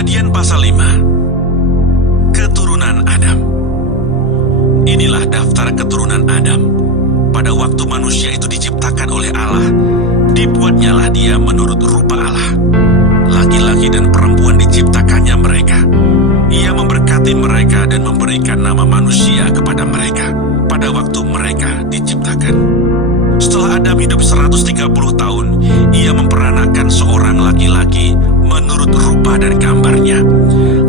Kejadian pasal 5. Keturunan Adam. Inilah daftar keturunan Adam. Pada waktu manusia itu diciptakan oleh Allah, dibuatnyalah dia menurut rupa Allah. Laki-laki dan perempuan diciptakannya mereka. Ia memberkati mereka dan memberikan nama manusia kepada mereka pada waktu mereka diciptakan. Setelah Adam hidup 130 tahun, ia memperanakan seorang laki-laki menurut rupa dan gambarnya,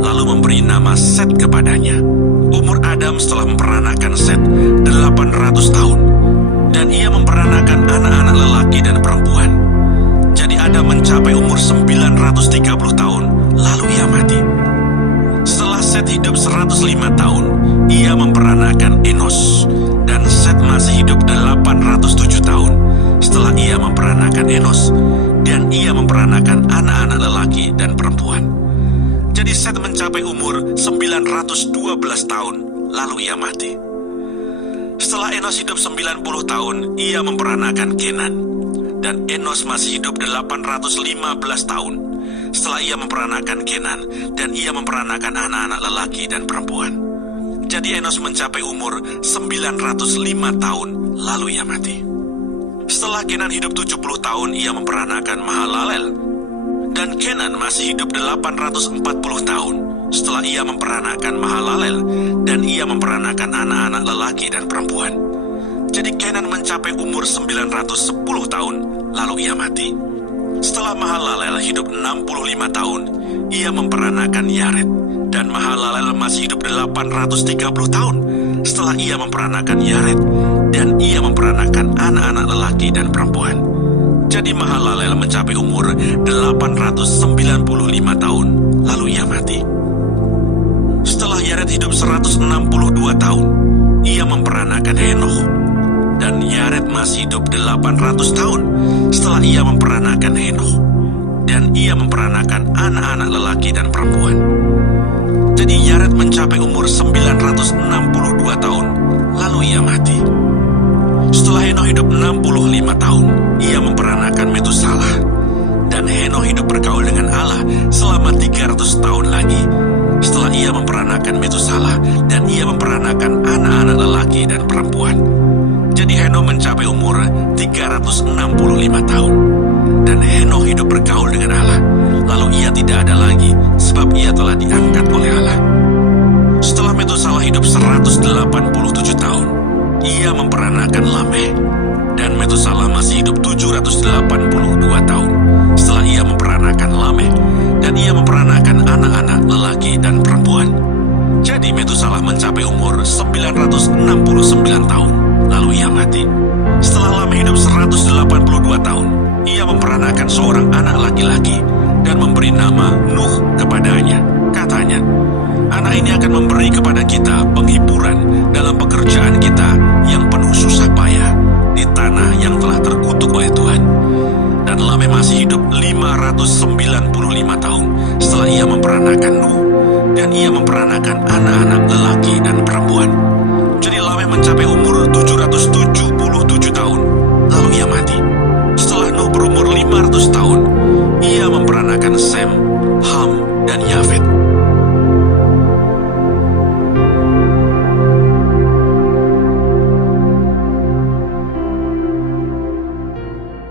lalu memberi nama Set kepadanya. Umur Adam setelah memperanakan Set 800 tahun, dan ia memperanakan anak-anak lelaki dan perempuan. Jadi Adam mencapai umur 930 tahun, lalu ia mati. Setelah Set hidup 105 tahun, ia memperanakan Enos, dan Set masih hidup 807 tahun setelah ia memperanakan Enos, dan ia memperanakan anak-anak lelaki dan perempuan. Jadi Set mencapai umur 912 tahun, lalu ia mati. Setelah Enos hidup 90 tahun, ia memperanakan Kenan, dan Enos masih hidup 815 tahun setelah ia memperanakan Kenan, dan ia memperanakan anak-anak lelaki dan perempuan. Jadi Enos mencapai umur 905 tahun, lalu ia mati. Setelah Kenan hidup 70 tahun, ia memperanakan Mahalalel, dan Kenan masih hidup 840 tahun setelah ia memperanakan Mahalalel, dan ia memperanakan anak-anak lelaki dan perempuan. Jadi Kenan mencapai umur 910 tahun, lalu ia mati. Setelah Mahalalel hidup 65 tahun, ia memperanakan Yared, dan Mahalalel masih hidup 830 tahun setelah ia memperanakan Yared, dan ia memperanakan anak-anak lelaki dan perempuan. Jadi Mahalalel mencapai umur 895 tahun, lalu ia mati. Setelah Yared hidup 162 tahun, ia memperanakan Henoch, dan Yared masih hidup 800 tahun setelah ia memperanakan Henoch, dan ia memperanakan anak-anak lelaki dan perempuan. Jadi Yared mencapai umur 962 tahun, lalu ia mati. Setelah Henoch hidup 65 tahun, ia memperanakan Metusalah, dan Henoch hidup bergaul dengan Allah selama 300 tahun lagi setelah ia memperanakan Metusalah, dan ia memperanakan anak-anak lelaki dan perempuan. Jadi Henoch mencapai umur 365 tahun, dan Henoch hidup bergaul dengan Allah, lalu ia tidak ada lagi sebab ia telah diangkat oleh Allah. Setelah Metusalah hidup 187 tahun, ia memperanakan Lameh, dan Metusalah masih hidup 782 tahun setelah ia memperanakan Lameh, dan ia memperanakan anak-anak lelaki dan perempuan. Jadi Metusalah mencapai umur 969 tahun, lalu ia mati. Setelah Lameh hidup 182 tahun, ia memperanakan seorang anak laki-laki dan memberi nama Nuh kepadanya. Katanya, anak ini akan memberi kepada kita penghiburan dalam pekerjaan kita yang penuh susah payah di tanah yang telah terkutuk oleh Tuhan. Dan Lameh masih hidup 595 tahun setelah ia memperanakan Nuh, dan ia memperanakan anak-anak lelaki dan perempuan. Jadi Lameh mencapai umur 777 tahun, lalu ia mati. Setelah Nuh berumur 500 tahun, ia memperanakan Sem, Ham, dan Yafet.